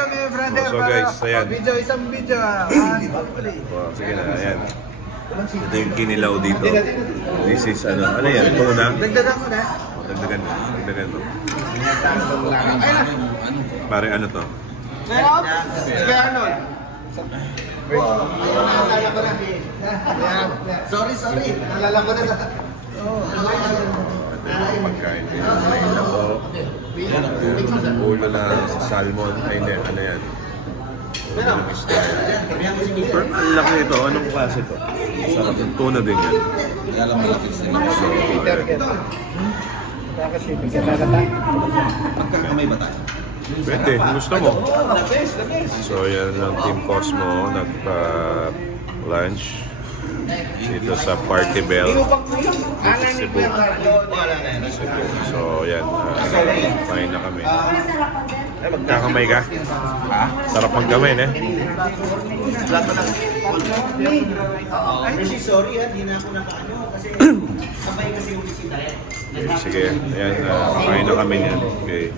video kay brother. So guys, ayan. Video, isang video. Sige na, ayan. Ito yung kinilaw dito. This is ano yan? Tuna? Dagdagan ko na. Dagdagan mo. Pare ano to? Meron? Sige, Arnold. Naalala ko na. Sorry. Naalala ko na. Pagkain din. May labo. Ulo na sa salmon. Ay hindi, ano yan? Pero ang laki nito. Anong klase ito? Sarap ng tuna din yan. Pagkakamay ba tayo? Pwede, kung gusto mo. So yan ang Team Cosmo nagpa-lunch dito sa Party Bell dito sa Cebu. So yan, kain na kami. Kakamay ka? Ha? Sarap magkamay, eh. Sorry hindi na ako nakaano kasi sabay kasi yung bisita eh. Okay, sige, ayan, kain na kami niyan. Okay.